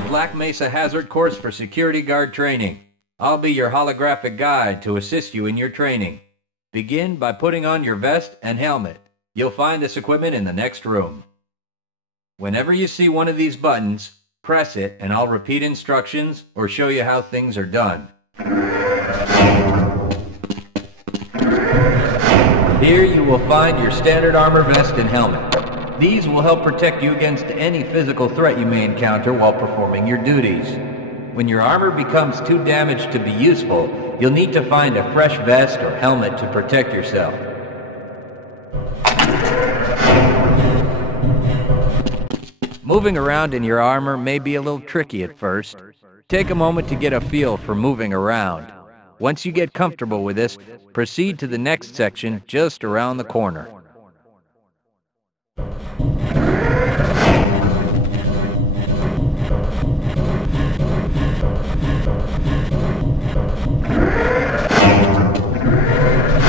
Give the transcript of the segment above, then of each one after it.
the Black Mesa Hazard Course for Security Guard Training. I'll be your holographic guide to assist you in your training. Begin by putting on your vest and helmet. You'll find this equipment in the next room. Whenever you see one of these buttons, press it and I'll repeat instructions or show you how things are done. Here you will find your standard armor vest and helmet. These will help protect you against any physical threat you may encounter while performing your duties. When your armor becomes too damaged to be useful, you'll need to find a fresh vest or helmet to protect yourself. Moving around in your armor may be a little tricky at first. Take a moment to get a feel for moving around. Once you get comfortable with this, proceed to the next section just around the corner.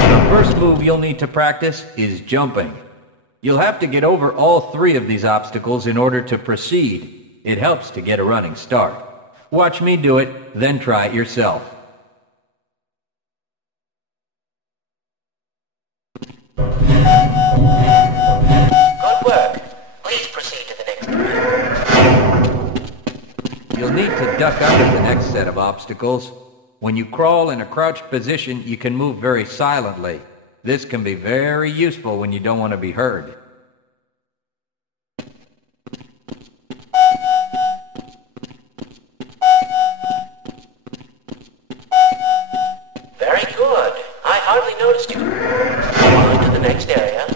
The first move you'll need to practice is jumping. You'll have to get over all three of these obstacles in order to proceed. It helps to get a running start. Watch me do it, then try it yourself. Good work. Please proceed to the next round. You'll need to duck under the next set of obstacles. When you crawl in a crouched position, you can move very silently. This can be very useful when you don't want to be heard. Very good. I hardly noticed you. On to the next area.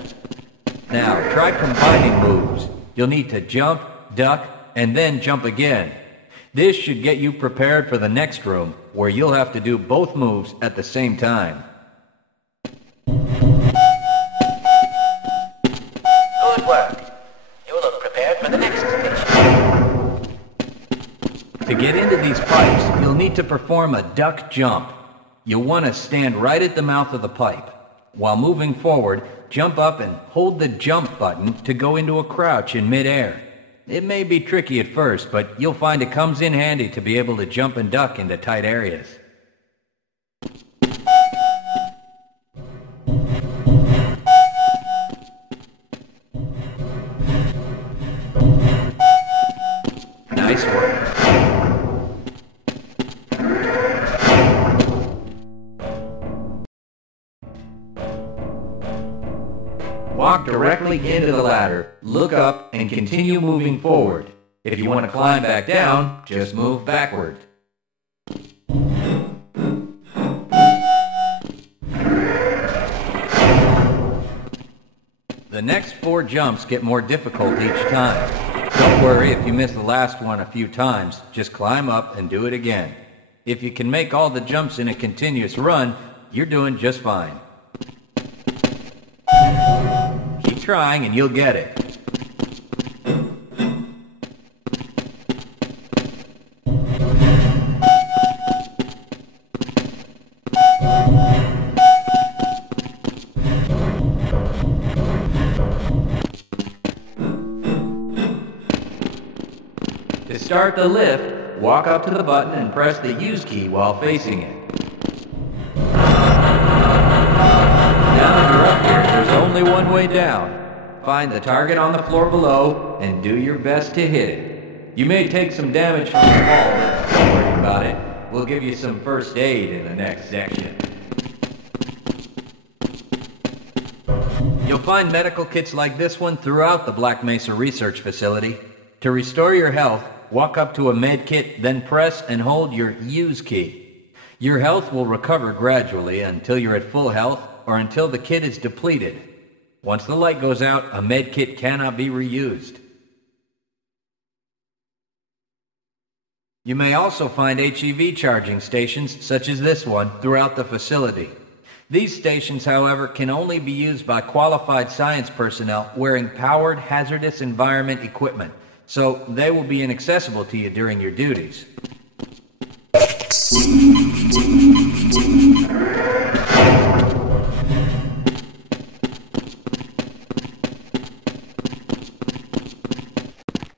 Now, try combining moves. You'll need to jump, duck, and then jump again. This should get you prepared for the next room, where you'll have to do both moves at the same time. Good work. You look prepared for the next station. To get into these pipes, you'll need to perform a duck jump. You'll want to stand right at the mouth of the pipe. While moving forward, jump up and hold the jump button to go into a crouch in midair. It may be tricky at first, but you'll find it comes in handy to be able to jump and duck into tight areas. Nice work. Walk directly into the ladder, look up, and continue moving forward. If you want to climb back down, just move backward. The next 4 jumps get more difficult each time. Don't worry if you miss the last one a few times, just climb up and do it again. If you can make all the jumps in a continuous run, you're doing just fine. Keep trying and you'll get it. To start the lift, walk up to the button and press the use key while facing it. Now that you're up here, there's only one way down. Find the target on the floor below and do your best to hit it. You may take some damage from the fall, but don't worry about it. We'll give you some first aid in the next section. You'll find medical kits like this one throughout the Black Mesa Research Facility. To restore your health, walk up to a med kit, then press and hold your use key. Your health will recover gradually until you're at full health or until the kit is depleted. Once the light goes out, a med kit cannot be reused. You may also find HEV charging stations, such as this one, throughout the facility. These stations, however, can only be used by qualified science personnel wearing powered hazardous environment equipment, so they will be inaccessible to you during your duties.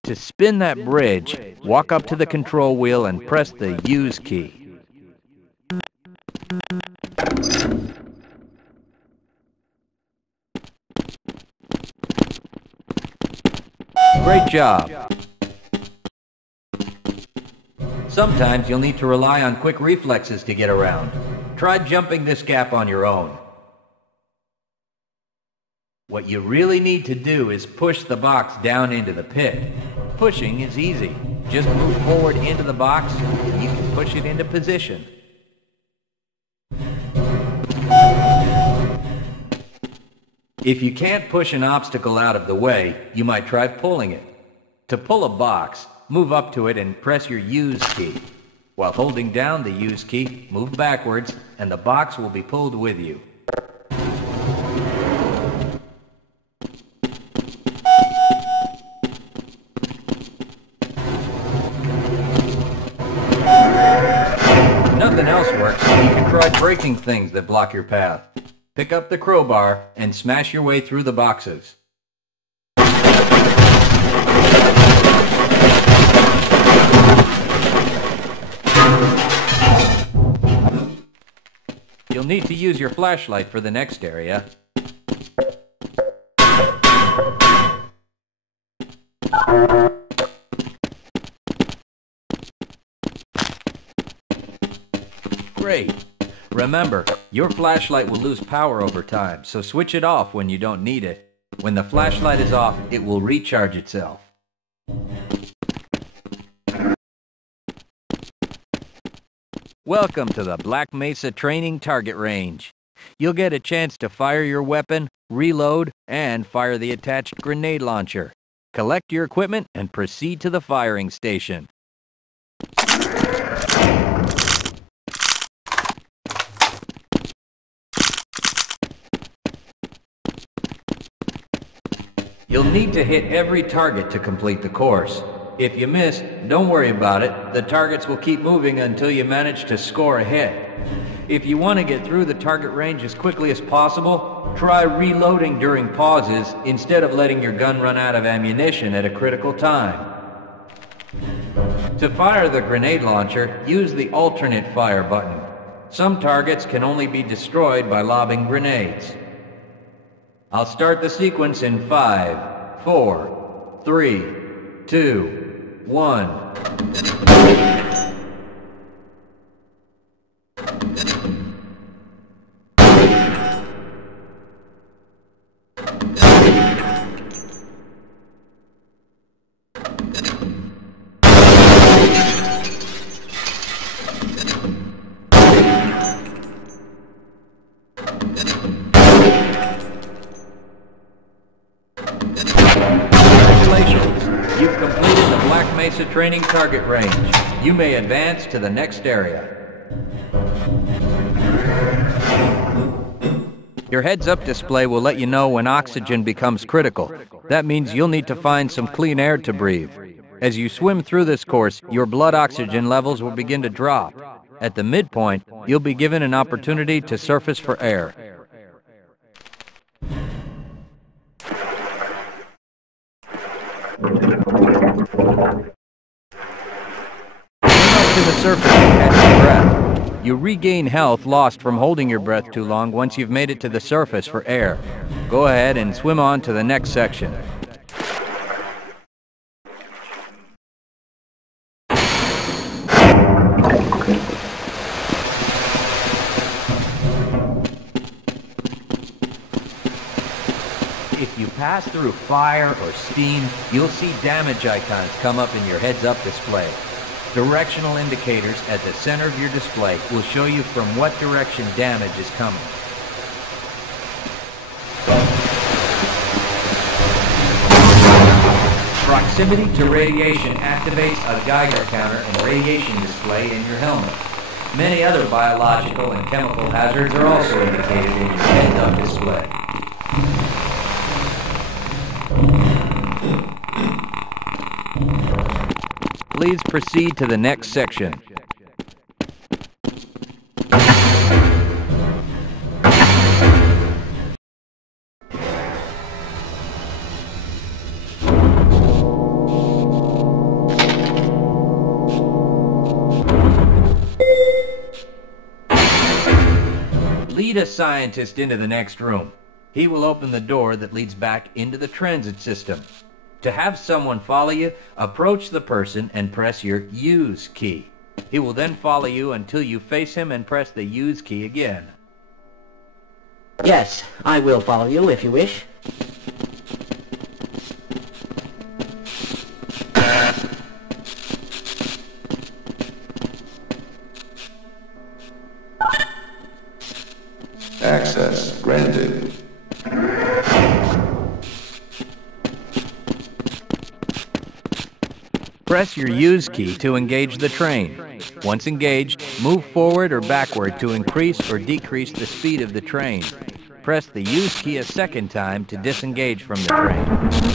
To spin that bridge, walk up to the control wheel and press the Use key. Great job! Sometimes you'll need to rely on quick reflexes to get around. Try jumping this gap on your own. What you really need to do is push the box down into the pit. Pushing is easy. Just move forward into the box and you can push it into position. If you can't push an obstacle out of the way, you might try pulling it. To pull a box, move up to it and press your Use key. While holding down the Use key, move backwards and the box will be pulled with you. If nothing else works, you can try breaking things that block your path. Pick up the crowbar and smash your way through the boxes. You'll need to use your flashlight for the next area. Great! Remember, your flashlight will lose power over time, so switch it off when you don't need it. When the flashlight is off, it will recharge itself. Welcome to the Black Mesa Training Target Range. You'll get a chance to fire your weapon, reload, and fire the attached grenade launcher. Collect your equipment and proceed to the firing station. You'll need to hit every target to complete the course. If you miss, don't worry about it. The targets will keep moving until you manage to score a hit. If you want to get through the target range as quickly as possible, try reloading during pauses instead of letting your gun run out of ammunition at a critical time. To fire the grenade launcher, use the alternate fire button. Some targets can only be destroyed by lobbing grenades. I'll start the sequence in 5, 4, 3, 2, 1. Congratulations! You've completed the Black Mesa Training Target Range. You may advance to the next area. Your heads-up display will let you know when oxygen becomes critical. That means you'll need to find some clean air to breathe. As you swim through this course, your blood oxygen levels will begin to drop. At the midpoint, you'll be given an opportunity to surface for air. To the surface and catch your breath. You regain health lost from holding your breath too long once you've made it to the surface for air. Go ahead and swim on to the next section. If you pass through fire or steam, you'll see damage icons come up in your heads-up display. Directional indicators at the center of your display will show you from what direction damage is coming. Proximity to radiation activates a Geiger counter and radiation display in your helmet. Many other biological and chemical hazards are also indicated in your heads-up display. Please proceed to the next section. Lead a scientist into the next room. He will open the door that leads back into the transit system. To have someone follow you, approach the person and press your use key. He will then follow you until you face him and press the use key again. Yes, I will follow you if you wish. Access granted. Press your use key to engage the train. Once engaged, move forward or backward to increase or decrease the speed of the train. Press the use key a second time to disengage from the train.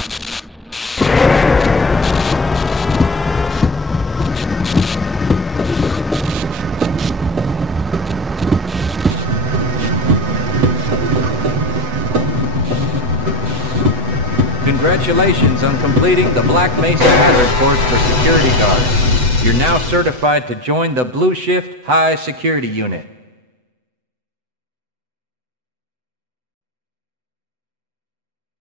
Congratulations on completing the Black Mesa Hazard Course for Security Guards. You're now certified to join the Blue Shift High Security Unit.